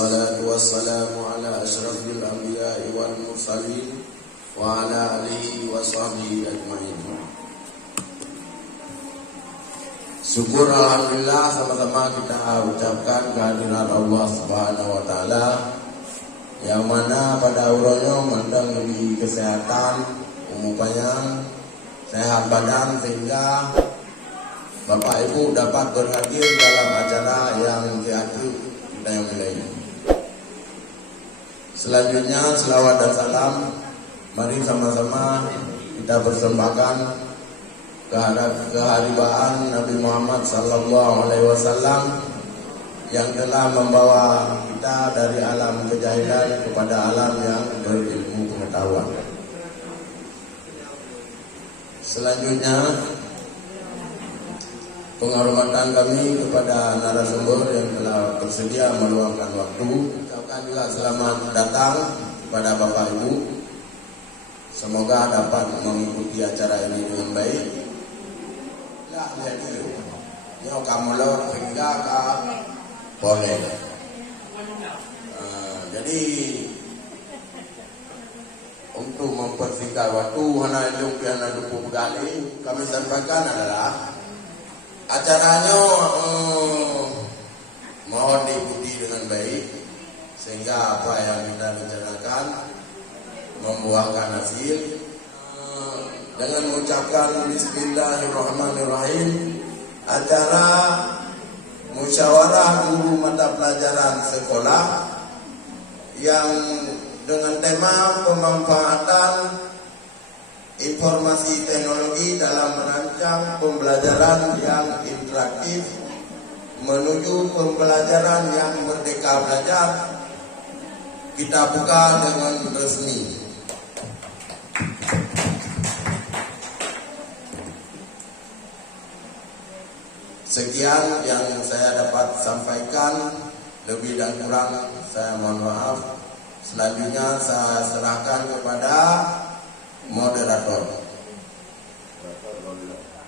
Wassalatu wassalamu ala asyrafil anbiya'i wal mursalin wa ala alihi wa sahbihi ajma'in. Syukur alhamdulillah sama-sama kita ucapkan kehadiran Allah Subhanahu wa taala yang mana pada urunnya mandang lebih kesehatan, umumnya sehat badan sehingga Bapak Ibu dapat berhadir dalam acara yang diatur kita yang mulai. Selanjutnya selawat dan salam mari sama-sama kita persembahkan keharibaan Nabi Muhammad sallallahu alaihi wasallam yang telah membawa kita dari alam kejahilan kepada alam yang berilmu pengetahuan. Selanjutnya penghormatan kami kepada narasumber yang telah bersedia meluangkan waktu. Ucapkan juga selamat datang kepada Bapak Ibu. Semoga dapat mengikuti acara ini dengan baik. Ya, jadi kamu lo sehingga boleh. Jadi untuk mempersingkat waktu hana ilmu piana dupu begali kami sampaikan adalah acaranya mohon diikuti dengan baik sehingga apa yang kita rencanakan membuahkan hasil. Dengan mengucapkan Bismillahirrahmanirrahim, acara musyawarah guru mata pelajaran sekolah yang dengan tema pemanfaatan informasi teknologi dalam merancang pembelajaran yang interaktif menuju pembelajaran yang merdeka belajar kita buka dengan resmi. Sekian yang saya dapat sampaikan, lebih dan kurang saya mohon maaf. Selanjutnya saya serahkan kepada moderator.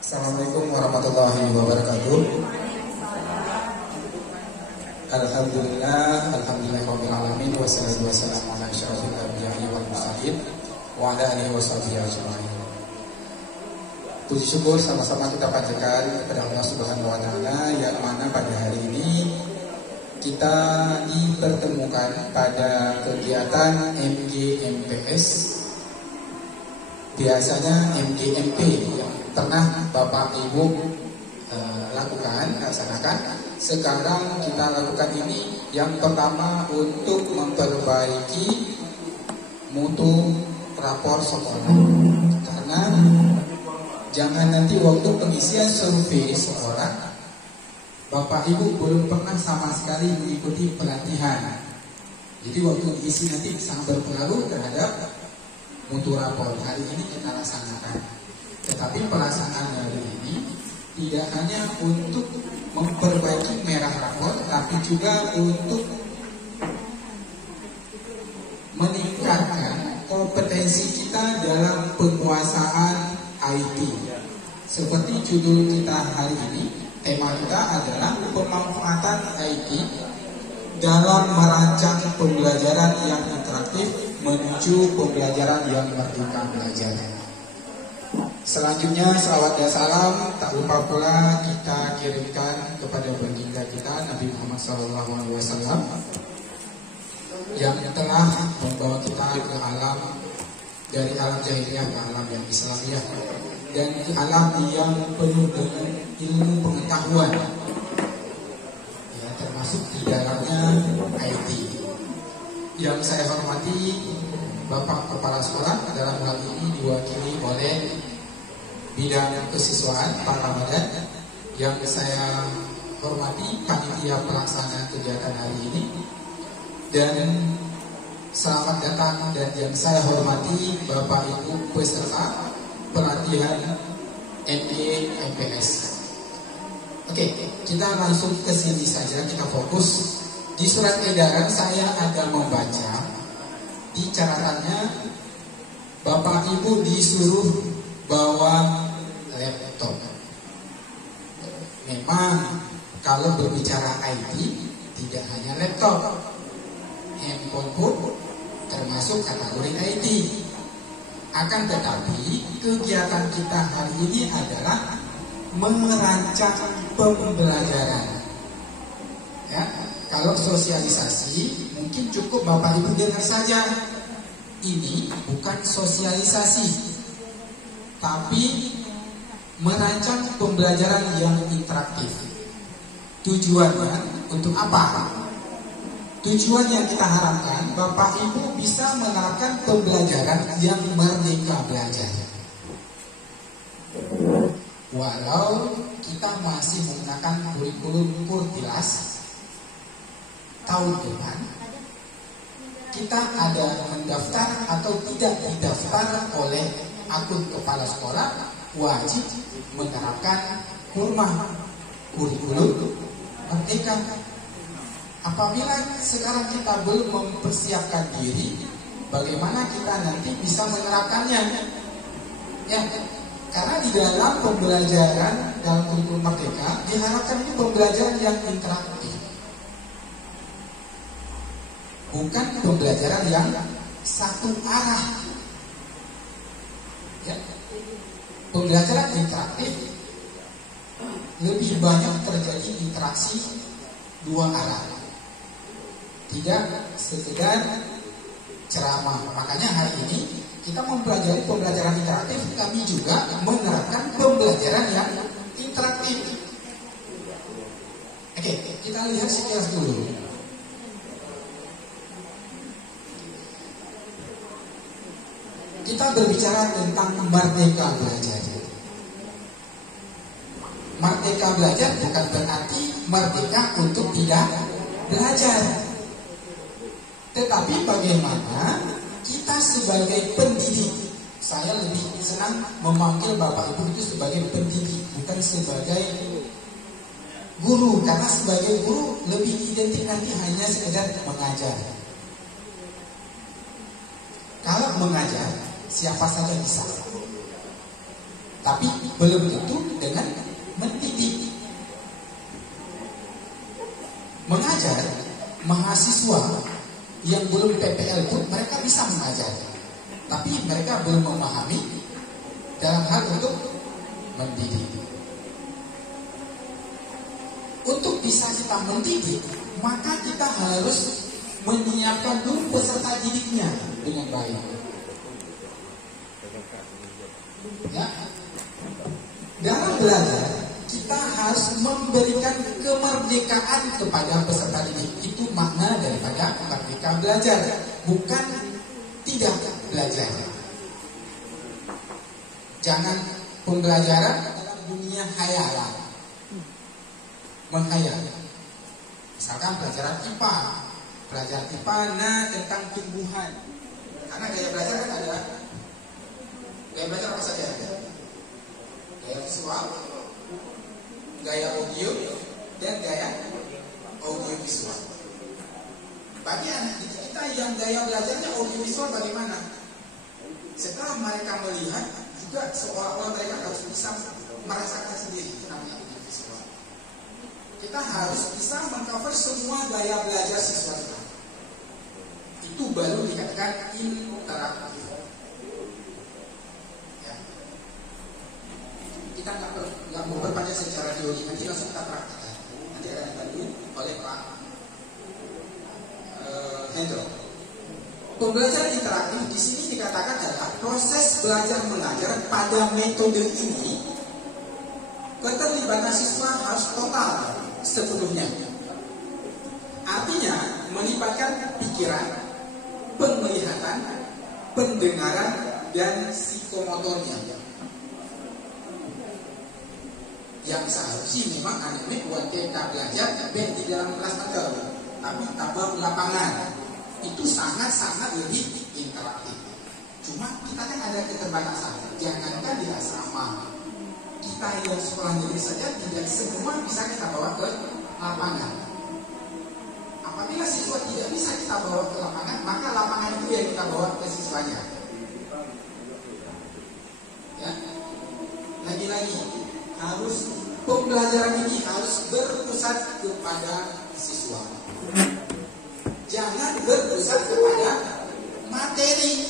Assalamualaikum warahmatullahi wabarakatuh. Alhamdulillahirabbil alamin wassalatu wassalamu ala asyrofil anbiya'i wal mursalin wa ala alihi washabihi ajma'in. Puji syukur sama-sama kita panjatkan kepada Allah Subhanahu wa taala yang mana pada hari ini kita dipertemukan pada kegiatan MGMPS. Biasanya MGMP yang pernah Bapak Ibu laksanakan. Sekarang kita lakukan ini yang pertama untuk memperbaiki mutu rapor sekolah. Karena jangan nanti waktu pengisian survei sekolah Bapak Ibu belum pernah sama sekali mengikuti pelatihan. Jadi waktu diisi nanti sangat berpengaruh terhadap mutu rapor. Hari ini kita laksanakan. Tetapi pelaksanaan hari ini tidak hanya untuk memperbaiki merah rapor, tapi juga untuk meningkatkan kompetensi kita dalam penguasaan IT. Seperti judul kita hari ini, tema kita adalah pemanfaatan IT dalam merancang pembelajaran yang interaktif menuju pembelajaran yang merdeka belajar. Selanjutnya salawat dan salam tak lupa pula kita kirimkan kepada baginda kita Nabi Muhammad SAW yang telah membawa kita ke alam dari alam jahiliyah ke alam yang Islamiyah dan ke alam yang penuh dengan ilmu pengetahuan, ya, termasuk di dalamnya IT. Yang saya hormati Bapak Kepala Sekolah dalam hal ini diwakili oleh bidang kesiswaan Pak Ramadan, yang saya hormati panitia pelaksana kegiatan hari ini, dan selamat datang dan yang saya hormati Bapak Ibu peserta pelatihan MGMPS. Oke, kita langsung ke sini saja, kita fokus. Di surat edaran saya ada membaca di catatannya Bapak Ibu disuruh bawa laptop. Memang kalau berbicara IT tidak hanya laptop, Akan tetapi kegiatan kita hari ini adalah merancang pembelajaran. Ya, kalau sosialisasi mungkin cukup Bapak Ibu dengar saja. Ini bukan sosialisasi, tapi merancang pembelajaran yang interaktif. Tujuannya untuk apa? Tujuan yang kita harapkan Bapak Ibu bisa menerapkan pembelajaran yang merdeka belajar. Walau kita masih menggunakan kurikulum Kurtilas, tahun depan kita ada mendaftar atau tidak didaftar oleh akun kepala sekolah wajib menerapkan kurikulum merdeka. Apabila sekarang kita belum mempersiapkan diri, bagaimana kita nanti bisa menerapkannya? Ya, karena di dalam pembelajaran dalam kurikulum merdeka diharapkan itu pembelajaran yang interaktif, bukan pembelajaran yang satu arah. Ya, pembelajaran interaktif lebih banyak terjadi interaksi dua arah, tidak sekedar ceramah. Makanya hari ini kita mempelajari pembelajaran interaktif, kami juga menerapkan pembelajaran yang interaktif. Oke, kita lihat sekilas dulu. Kita berbicara tentang merdeka belajar. Merdeka belajar bukan berarti merdeka untuk tidak belajar. Tetapi bagaimana kita sebagai pendidik, saya lebih senang memanggil Bapak Ibu itu sebagai pendidik, bukan sebagai guru. Karena sebagai guru lebih identik nanti hanya sekedar mengajar. Kalau mengajar, siapa saja bisa. Tapi belum tentu dengan mendidik. Mengajar, mahasiswa yang belum PPL pun mereka bisa mengajar, tapi mereka belum memahami dalam hal untuk mendidik. Untuk bisa kita mendidik, maka kita harus menyiapkan dulu peserta didiknya dengan baik. Ya, dalam belajar kita harus memberikan kemerdekaan kepada peserta didik. Itu makna daripada merdeka belajar, bukan tidak belajar. Jangan pembelajaran dalam dunia khayalan, menghayal. Misalkan pelajaran IPA, tentang tumbuhan. Karena gaya belajar kan ada. Gaya belajar apa saja? Gaya visual, gaya audio, dan gaya audio visual. Bagi anak didik kita yang gaya belajarnya audio visual bagaimana? Setelah mereka melihat, juga seolah-olah mereka harus bisa merasakan sendiri. Itu namanya audio visual. Kita harus bisa mengcover semua gaya belajar siswa kita. Itu baru dikatakan interaktif. Kita nggak mau berpanjang secara teori, nanti langsung kita praktikkan. Nanti akan dibantu oleh Pak Hendro. Pembelajaran interaktif di sini dikatakan adalah proses belajar mengajar pada metode ini. Keterlibatan siswa harus total sepenuhnya. Artinya melibatkan pikiran, penglihatan, pendengaran, dan psikomotornya. Yang seharusnya memang anak-anak buat kita belajar di dalam kelas aja, tapi tambah lapangan itu sangat-sangat lebih interaktif. Cuma kita kan ada keterbatasan. Jangankan di asrama, kita yang sekolah negeri saja tidak semua bisa kita bawa ke lapangan. Apabila siswa tidak bisa kita bawa ke lapangan, maka lapangan itu yang kita bawa ke siswanya. Ya, lagi-lagi harus pembelajaran ini harus berpusat kepada siswa. Jangan berpusat kepada materi.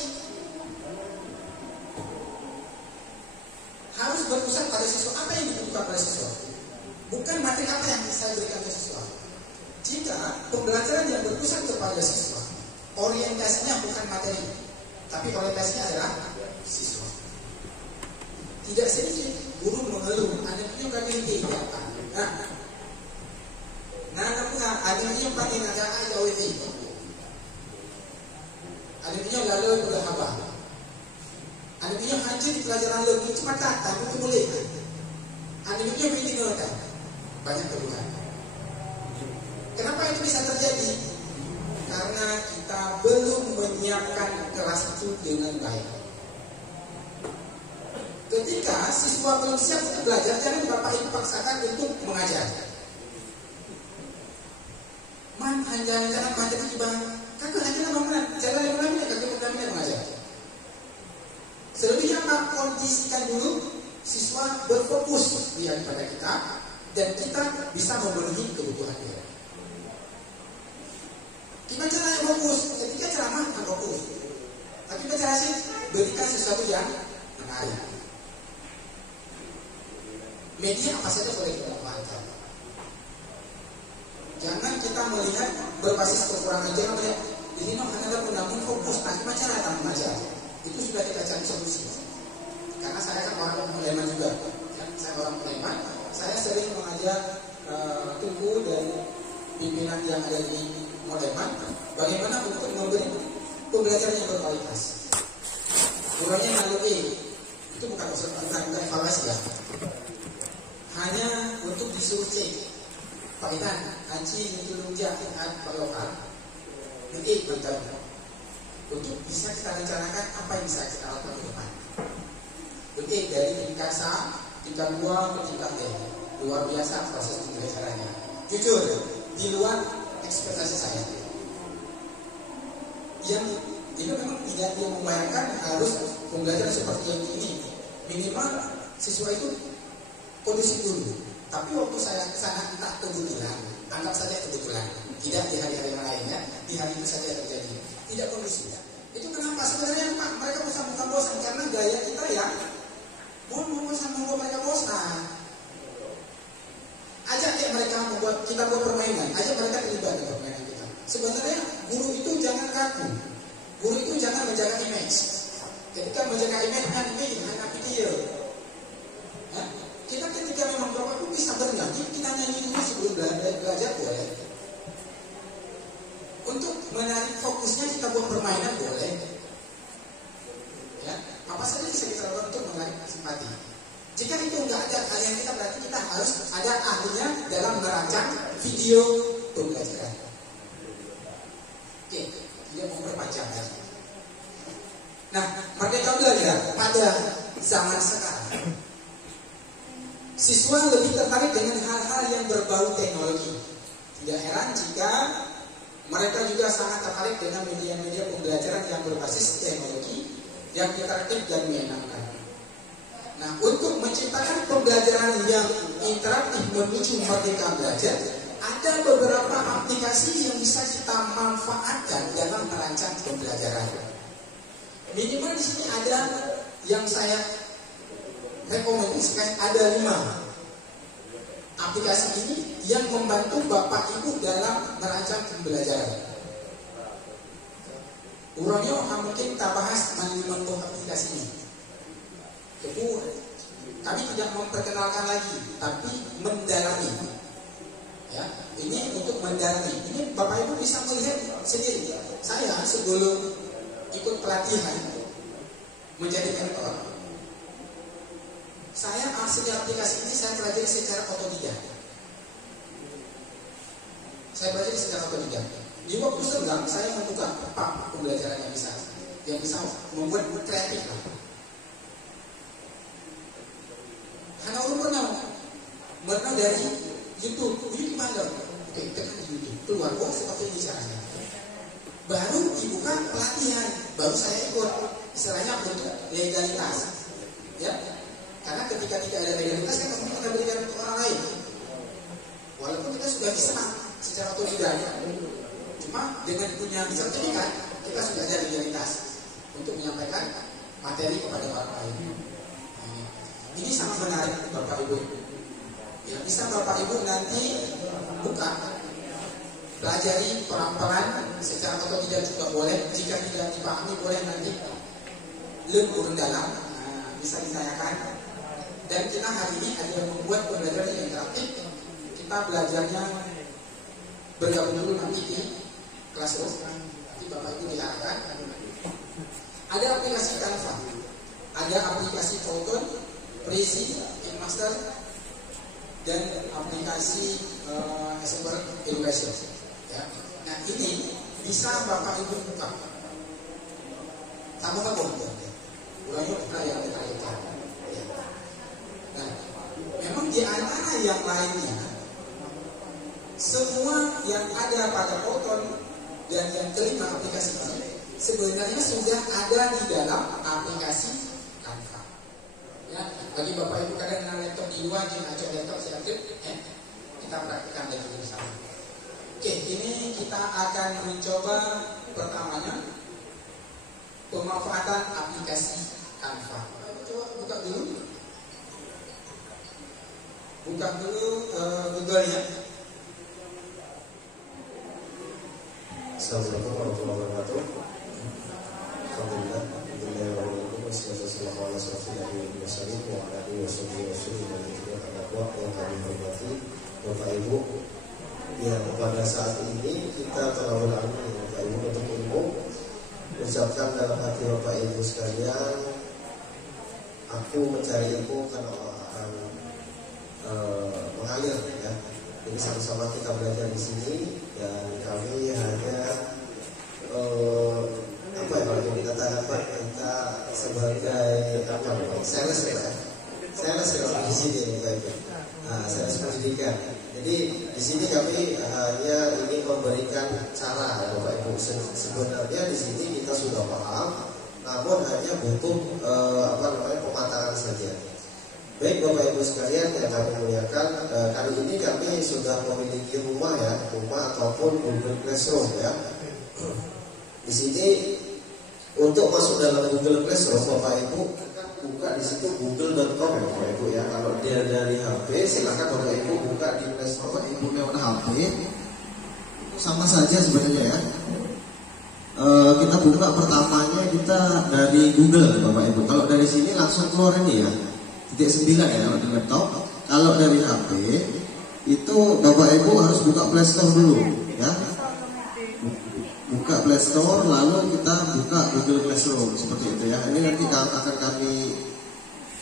orientasinya bukan materi, tapi orientasinya adalah siswa. Tidak sedikit guru mengeluh, anaknya kami tidak. Nah, anaknya pakai naga aja itu. Anaknya lalu berhabang. Anaknya hancur di pelajaran lebih cuma datang itu boleh. Anaknya meninggalkan banyak keluhan. Kenapa itu bisa terjadi? Karena kita belum menyiapkan kelas itu dengan baik. Ketika siswa belum siap untuk belajar, jangan bapak ibu paksakan untuk mengajar. Jangan macam itu bang. Kakak hanya mana? Jalan yang mana? Kakak mengambil mengajar. Selebihnya apa? Kondisikan dulu siswa berfokus dia pada kita dan kita bisa memenuhi kebutuhan dia. Gimana cara yang fokus? Ketika ceramah kan fokus. Tapi penjelasan berikan sesuatu yang menarik. Media apa saja boleh kita manfaatkan. Jangan kita melihat berbasis kekurangan. Jangan melihat ini hanya pendamping fokus. Nah, gimana cara kita mengajar? Itu sudah kita cari solusi. Karena saya kan orang Sleman juga. Ya, saya orang Sleman. Saya sering mengajar Tunggu dan pimpinan yang ada di Sleman bagaimana untuk memberi pembelajaran yang berkualitas. Kurangnya lalu itu bukan evaluasi ya. Hanya untuk disuruh cek. Paitan, anci itu lunja Pak lokal. Ini beritahu. Untuk bisa kita rencanakan apa yang bisa kita lakukan ke depan. Oke, dari tingkat 1, tingkat 2 ke tingkat 3. Luar biasa proses pembelajarannya. Jujur, di luar ekspektasi saya. Yang itu memang tidak dia membayangkan harus pembelajaran seperti yang ini. Minimal siswa itu kondisi dulu. Tapi waktu saya ke sana entah kebetulan, anggap saja kebetulan. Tidak di hari-hari yang lainnya, di hari itu saja terjadi. Tidak kondisi. Itu kenapa? Sebenarnya Pak, mereka bukan bosan karena gaya kita ya. Membuat mereka bosan. Ajak ya mereka kita buat permainan. Ajak mereka terlibat dalam permainan kita. Sebenarnya guru itu jangan kaku. Guru itu jangan menjaga image. Ketika menjaga image hanya video. Kita ketika memang bapak itu bisa bernyanyi, kita nyanyi dulu sebelum belajar boleh. Untuk menarik fokusnya kita buat permainan boleh. Ya, apa saja bisa kita lakukan untuk menarik simpati. Jika itu enggak ada hal yang kita berarti kita harus ada ahlinya dalam merancang video pembelajaran. Oke, dia memperpanjang lagi. Nah, Merdeka Belajar pada zaman sekarang, siswa lebih tertarik dengan hal-hal yang berbau teknologi. Tidak heran jika mereka juga sangat tertarik dengan media-media pembelajaran yang berbasis teknologi yang interaktif dan menyenangkan. Nah, untuk menciptakan pembelajaran yang interaktif menuju Merdeka Belajar, ada beberapa aplikasi yang bisa kita manfaatkan dalam merancang pembelajaran. Minimal di sini ada yang saya rekomendasikan, ada 5 aplikasi ini yang membantu Bapak Ibu dalam merancang pembelajaran. Urangnya mungkin kita bahas mengenai aplikasi ini. Itu kami tidak memperkenalkan lagi, tapi mendalami. Ya, ini untuk mendalami. Ini Bapak Ibu bisa melihat sendiri. Saya sebelum ikut pelatihan menjadi mentor, saya sejak aplikasi ini saya pelajari secara otodidak. Di waktu senggang saya membuka pembelajaran yang bisa membuat kreatif lah. Karena pernah dari YouTube, ini gimana? Oke, tekan di YouTube, keluar seperti ini caranya. Baru dibuka pelatihan, baru saya ikut, istilahnya untuk legalitas, ya. Karena ketika tidak ada legalitas kan mungkin kita berikan untuk orang lain. Walaupun kita sudah bisa secara otodidak, cuma dengan punya sertifikat kita sudah ada legalitas untuk menyampaikan materi kepada orang lain. Ini sangat menarik Bapak Ibu. Ya, bisa Bapak Ibu nanti buka, pelajari pelan-pelan secara otodidak. saja juga boleh. Jika tidak dipahami boleh nanti lebih dalam bisa ditanyakan. Dan kita hari ini ada membuat pembelajaran yang interaktif. Kita belajarnya bergabung dulu nanti di Classroom. Nanti Bapak Ibu diarahkan. Ada aplikasi Canva, ada aplikasi Proton, Prezi, Master, dan aplikasi Example Education. Ya. Nah ini bisa Bapak Ibu buka. Sama-sama ulangi yang kita lihat. Nah, memang di antara yang lainnya, semua yang ada pada Proton dan yang kelima aplikasi ini sebenarnya sudah ada di dalam aplikasi Canva. Ya, bagi Bapak Ibu kadang dengan laptop di luar, jangan coba laptop siapkan, kita praktikkan lagi bersama. Oke, ini kita akan mencoba pertamanya pemanfaatan aplikasi Canva. Coba buka dulu. Buka dulu Google-nya. Assalamualaikum warahmatullahi wabarakatuh. Alhamdulillah, Bismillahirrahmanirrahim. Wassalamualaikum warahmatullahi wabarakatuh. Bapak Ibu, yang pada saat ini kita telah berani Bapak Ibu untuk ilmu. Ucapkan dalam hati Bapak Ibu sekalian, aku mencari ilmu karena Allah akan mengalir, ya. Jadi sama-sama kita belajar di sini dan kami hanya apa ya kalau kita katakan kita sebagai apa sales ya, sales kalau di sini baik. Nah, sales pendidikan. Jadi di sini kami hanya ingin memberikan cara Bapak Ibu. Sebenarnya di sini kita sudah paham, namun hanya butuh pematangan saja. Baik Bapak Ibu sekalian yang kami muliakan, kali ini kami sudah memiliki rumah ataupun Google Classroom ya. Di sini untuk masuk dalam Google Classroom Bapak Ibu buka di situ google.com ya Bapak Ibu ya. Kalau dia dari HP silakan Bapak Ibu buka di Play Store Bapak Ibu lewat HP. Itu sama saja sebenarnya ya. Kita buka pertamanya kita dari Google Bapak Ibu. Kalau dari sini langsung keluar ini ya. Titik 9 ya kalau di laptop. Kalau dari HP itu Bapak Ibu harus buka Play Store dulu ya. Buka Play Store lalu kita buka Google Classroom seperti itu ya. Ini nanti akan kami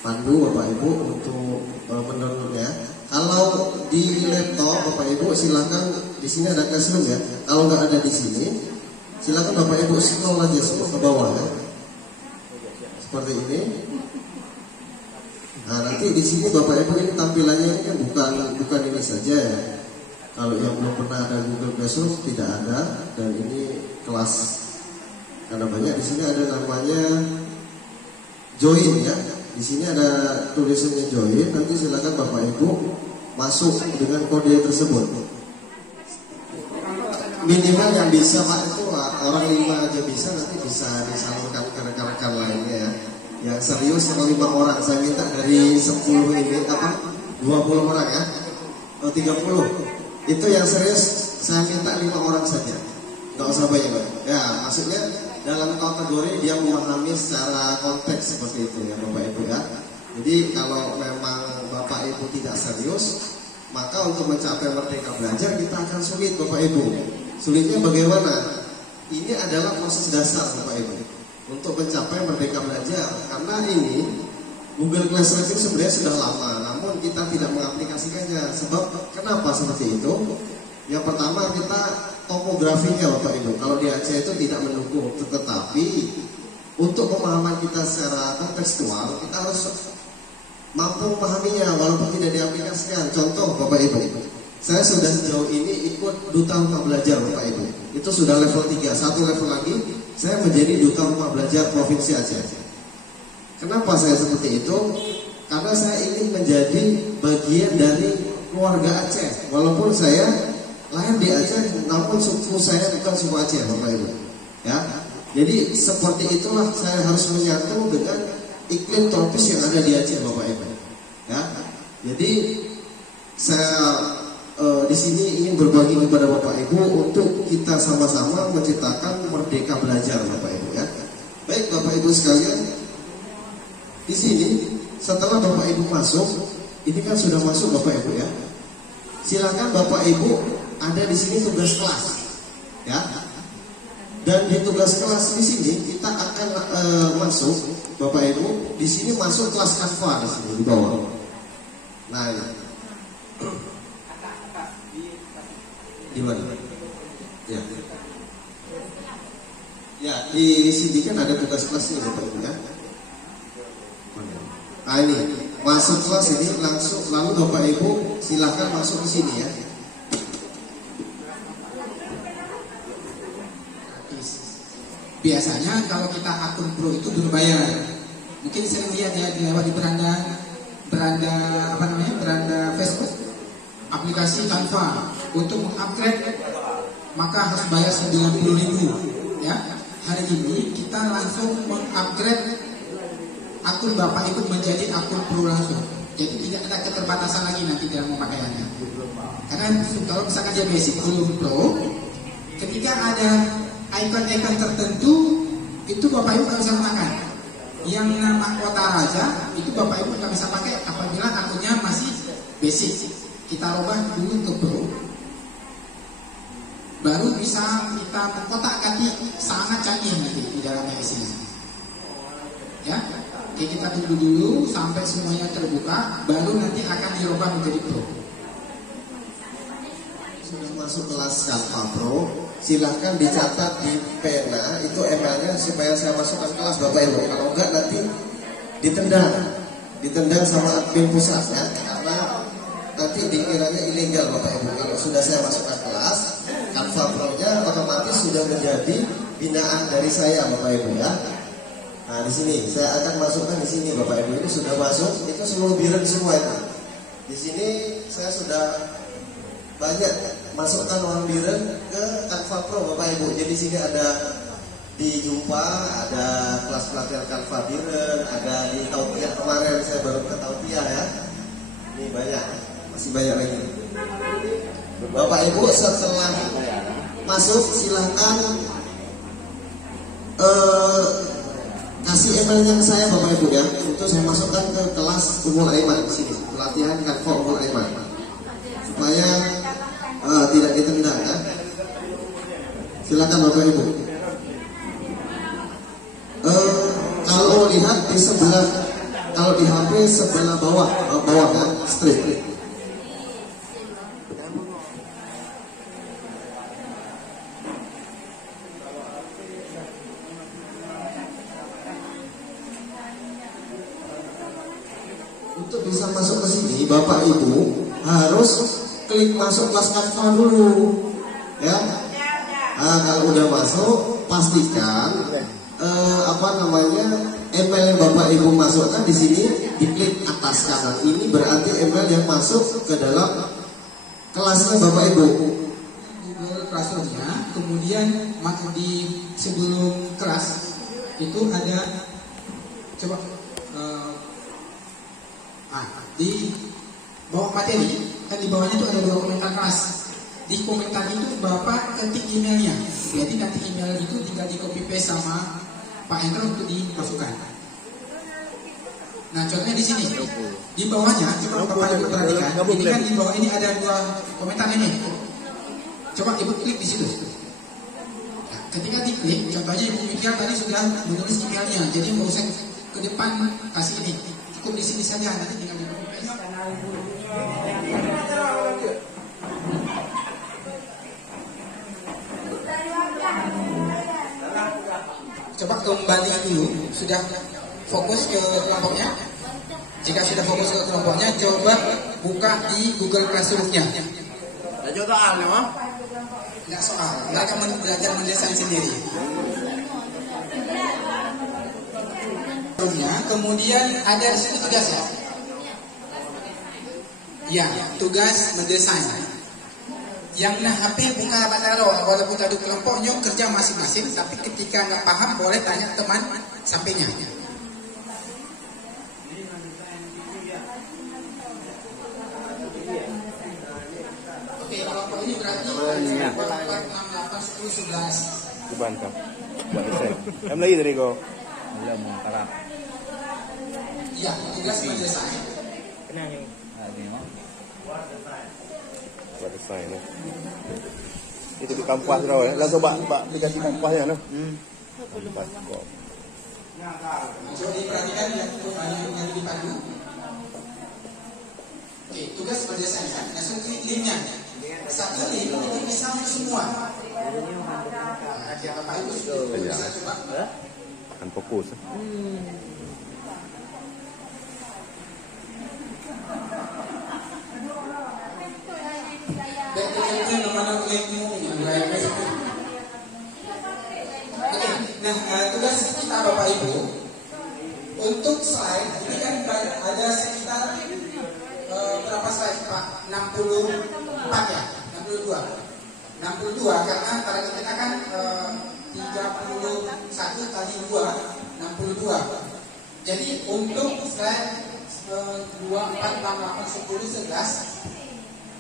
pandu Bapak Ibu untuk mendownloadnya. Kalau di laptop Bapak Ibu silakan di sini ada Classroom ya. Kalau nggak ada di sini silakan Bapak Ibu scroll aja semua ke bawah ya. Seperti ini. Nah nanti di sini Bapak Ibu ini tampilannya ini kan bukan ini saja ya. Kalau yang belum pernah ada Google Classroom tidak ada, dan ini kelas karena banyak. Di sini ada namanya join ya. Di sini ada tulisannya join. Nanti silakan Bapak Ibu masuk dengan kode tersebut. Minimal yang bisa Pak itu orang 5 aja bisa, nanti bisa disalurkan ke rekan-rekan lainnya ya. Yang serius 5 orang, saya minta dari 10 ini 20 orang ya, 30. Itu yang serius saya minta 5 orang saja, nggak usah banyak ya. Maksudnya dalam kategori dia memahami secara konteks seperti itu ya Bapak Ibu ya. Jadi kalau memang Bapak Ibu tidak serius, maka untuk mencapai merdeka belajar kita akan sulit Bapak Ibu. Sulitnya bagaimana? Ini adalah proses dasar Bapak Ibu untuk mencapai merdeka belajar. Karena ini Google Classroom itu sebenarnya sudah lama, namun kita tidak mengaplikasikannya. Sebab kenapa seperti itu? Yang pertama kita topografinya Bapak Ibu. Kalau di Aceh itu tidak mendukung, tetapi untuk pemahaman kita secara kontekstual kita harus mampu memahaminya walaupun tidak diaplikasikan. Contoh Bapak Ibu, saya sudah sejauh ini ikut Duta Rumah Belajar Bapak Ibu. Itu sudah level 3, satu level lagi saya menjadi Duta Rumah Belajar Provinsi Aceh. Kenapa saya seperti itu? Karena saya ingin menjadi bagian dari keluarga Aceh. Walaupun saya lahir di Aceh, namun suku saya bukan suku Aceh Bapak Ibu ya. Jadi seperti itulah saya harus menyatu dengan iklim tropis yang ada di Aceh Bapak Ibu ya. Jadi saya di sini ingin berbagi kepada Bapak Ibu untuk kita sama-sama menciptakan Merdeka Belajar Bapak Ibu ya. Baik Bapak Ibu sekalian, di sini setelah Bapak Ibu masuk, ini kan sudah masuk Bapak Ibu ya. Silakan Bapak Ibu ada di sini tugas kelas ya. Dan di tugas kelas di sini kita akan masuk Bapak Ibu di sini masuk kelas Canva di sini di bawah. Nah, ini. Di mana? Ya. Ya, di sini kan ada tugas kelasnya Bapak Ibu ya. Nah ini masuk kelas ini langsung, lalu Bapak Ibu silahkan masuk ke sini ya. Biasanya kalau kita akun pro itu berbayar. Mungkin sering lihat ya di beranda Facebook, aplikasi Canva untuk mengupgrade maka harus bayar 90.000 ya. Hari ini kita langsung mengupgrade akun Bapak Ibu menjadi akun pro langsung. Jadi tidak ada keterbatasan lagi nanti dalam pemakaiannya. Karena kalau misalkan dia basic belum pro, ketika ada ikon-ikon tertentu itu Bapak Ibu nggak bisa menggunakan. Yang nama kota raja itu Bapak Ibu nggak bisa pakai apabila akunnya masih basic. Kita rubah dulu ke pro, baru bisa kita mengkotak-ganti sangat canggih nanti di dalamnya isinya. Ya, oke, kita tunggu dulu sampai semuanya terbuka, baru nanti akan dirubah menjadi pro. Sudah masuk kelas Canva Pro, silahkan dicatat di pena itu emailnya supaya saya masukkan kelas Bapak Ibu. Kalau enggak nanti ditendang sama admin pusat ya, karena nanti dikiranya ilegal Bapak Ibu. Kalau sudah saya masukkan kelas Canva Pro-nya otomatis sudah menjadi binaan dari saya Bapak Ibu ya. Nah di sini saya akan masukkan di sini Bapak Ibu, ini sudah masuk, itu seluruh biren semua itu. Di sini saya sudah banyak masukkan orang biren ke Canva Pro Bapak Ibu. Jadi sini ada di Jumpa, ada kelas pelatihan Canva biren, ada di Taupiah kemarin saya baru ke Taupiah ya. Ini banyak, masih banyak lagi. Bapak Ibu setelah masuk silahkan kasih emailnya ke saya Bapak Ibu ya, untuk saya masukkan ke kelas Umul Aiman di sini, pelatihan Canva Umul Aiman, supaya tidak ditendang ya. Silakan Bapak Ibu. Kalau lihat di sebelah, kalau di HP sebelah bawah kan, straight. Untuk bisa masuk ke sini, Bapak Ibu harus klik masuk kelas Canva dulu, ya. Nah, kalau udah masuk, pastikan email yang Bapak Ibu masukkan di sini diklik atas kanan. Ini berarti email yang masuk ke dalam kelasnya Bapak Ibu. Google Classroom-nya, kemudian di sebelum kelas itu ada coba. Di bawah materi kan di bawahnya itu ada 2 komentar kelas. Di komentar itu Bapak ketik emailnya. Jadi nanti email itu tinggal di copy paste sama Pak Hendra untuk dimasukkan. Nah contohnya di sini di bawahnya coba Bapak Ibu perhatikan. Ini kan di bawah ini ada 2 komentar ini. Coba Ibu klik di situ. Nah, ketika diklik, contohnya Ibu Mikir tadi sudah menulis emailnya. Jadi nggak usah ke depan kasih ini. Cukup di sini saja, nanti tinggal di copy paste. Coba kembali dulu, sudah fokus ke kelompoknya. Jika sudah fokus ke kelompoknya, coba buka di Google Classroom-nya. Ada soal, no? Tidak soal, mereka belajar mendesain sendiri. Kemudian ada di situ tugas ya. Ya, tugas mendesain. Yang nah HP buka bataro, walaupun tadi kelompoknya kerja masing-masing, tapi ketika nggak paham boleh tanya teman sampingnya. Oke, kelompok ini berarti kelompok 6, 8, 10, 11. Kuban kau. Buat desain. Yang lagi tadi kau. Belum karang. Iya, tugas mendesain. Kena ni. Ni mau. Buat desain lah. Itu di kampas tau langsung bak aplikasi kampasnya lah. Kampas kau. Coba diperhatikan yang dipandu. Oke, tugas mendesain kan. Langsung klik linknya. Satu link itu bisa untuk semua. Apa itu bisa coba? Akan fokus. Nah, tugas kita Bapak Ibu untuk slide ini kan ada sekitar berapa slide Pak? 64 ya? 62 karena target kita kan 31 kali 2 62. Jadi untuk slide 2, 4, 6, 8, 10, 11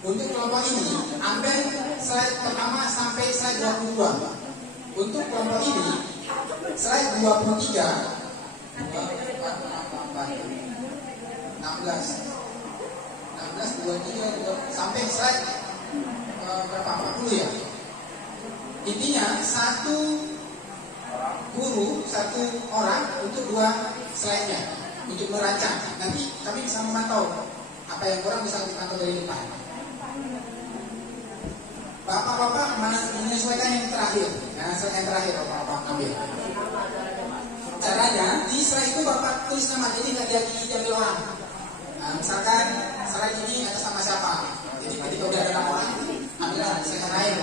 untuk kelompok ini ambil slide pertama sampai slide 22. Untuk kelompok ini slide 23 sampai slide berapa 40 ya. Intinya satu guru, satu orang untuk 2 slide-nya untuk merancang. Nanti kami bisa memantau apa yang kurang bisa dipantau dari depan. Bapak-bapak menyesuaikan yang terakhir. Nah, slide yang terakhir bapak-bapak ambil. Caranya di slide itu bapak tulis nama, jadi nggak diambil orang. Nah, misalkan slide ini atas nama siapa? Jadi ketika udah ada nama orang, ambil slide yang lain.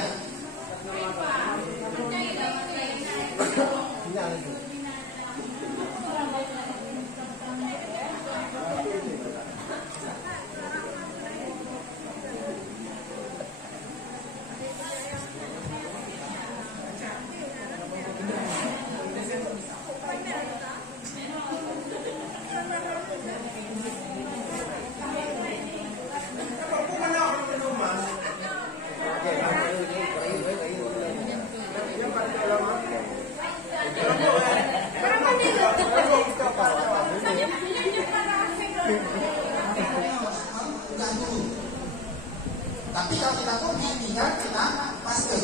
Tapi kalau kita copy, tinggal kita paste.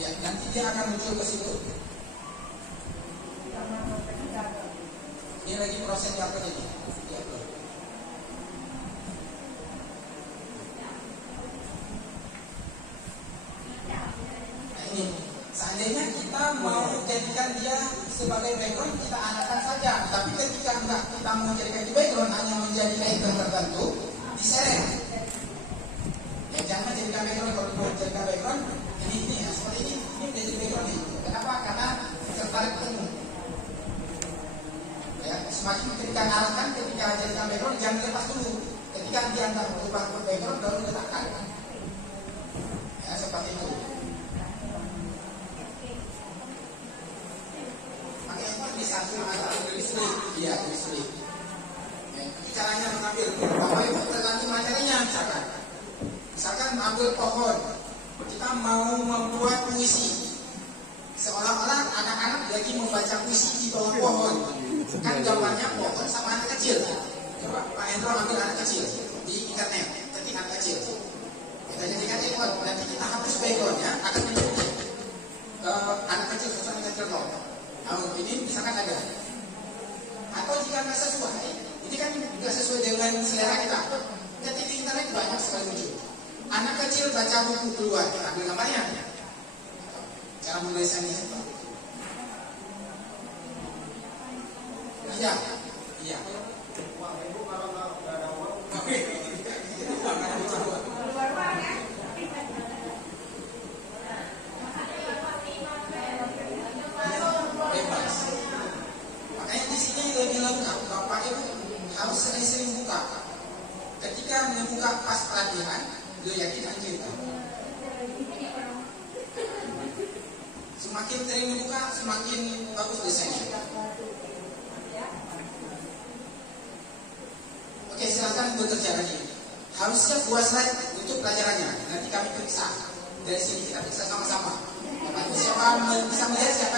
Ya, nanti dia akan muncul ke situ. Ini lagi proses apa ini? Ya, nah ini, seandainya kita mau jadikan dia sebagai background, kita anakan saja. Tapi ketika enggak kita mau jadikan di background, hanya menjadi item tertentu, diseret. Ya jangan jadikan background. Kalau mau jadikan background, ini ya, seperti ini menjadi background ini. Kenapa? Karena tertarik temu. Ya, semakin ketika arahkan, ketika jadikan background, jangan lepas dulu. Ketika diantar berubah ke background, baru letakkan. Ya seperti itu. Makanya itu bisa tulis slip. Iya, tulis slip. Caranya mengambil Bapak Ibu tergantung materinya. Misalkan mengambil pohon, kita mau membuat puisi, seolah-olah anak-anak lagi membaca puisi di bawah pohon. Kan gambarnya pohon sama anak kecil. Coba Pak Hendro ambil anak kecil di internet, ketik anak kecil. Kita jadikan ikon. Nanti kita hapus backgroundnya, akan menjadi anak kecil sama anak kecil. Nah, ini misalkan ada. Atau jika nggak sesuai, ini kan nggak sesuai dengan selera kita. Ketik di internet banyak sekali muncul. Anak kecil baca buku keluar, kita ambil gambarnya. Cara menulisannya seperti itu. Iya, iya. Oke. Bebas. Makanya di sini lebih lengkap. Bapak Ibu harus sering-sering buka. Ketika membuka pas pelatihan, lo yakin anjir. Semakin sering membuka, semakin bagus desainnya. Oke, silakan bekerja lagi. Harus siap buat slide untuk pelajarannya. Nanti kami periksa. Dari sini kita bisa sama-sama. Siapa bisa melihat siapa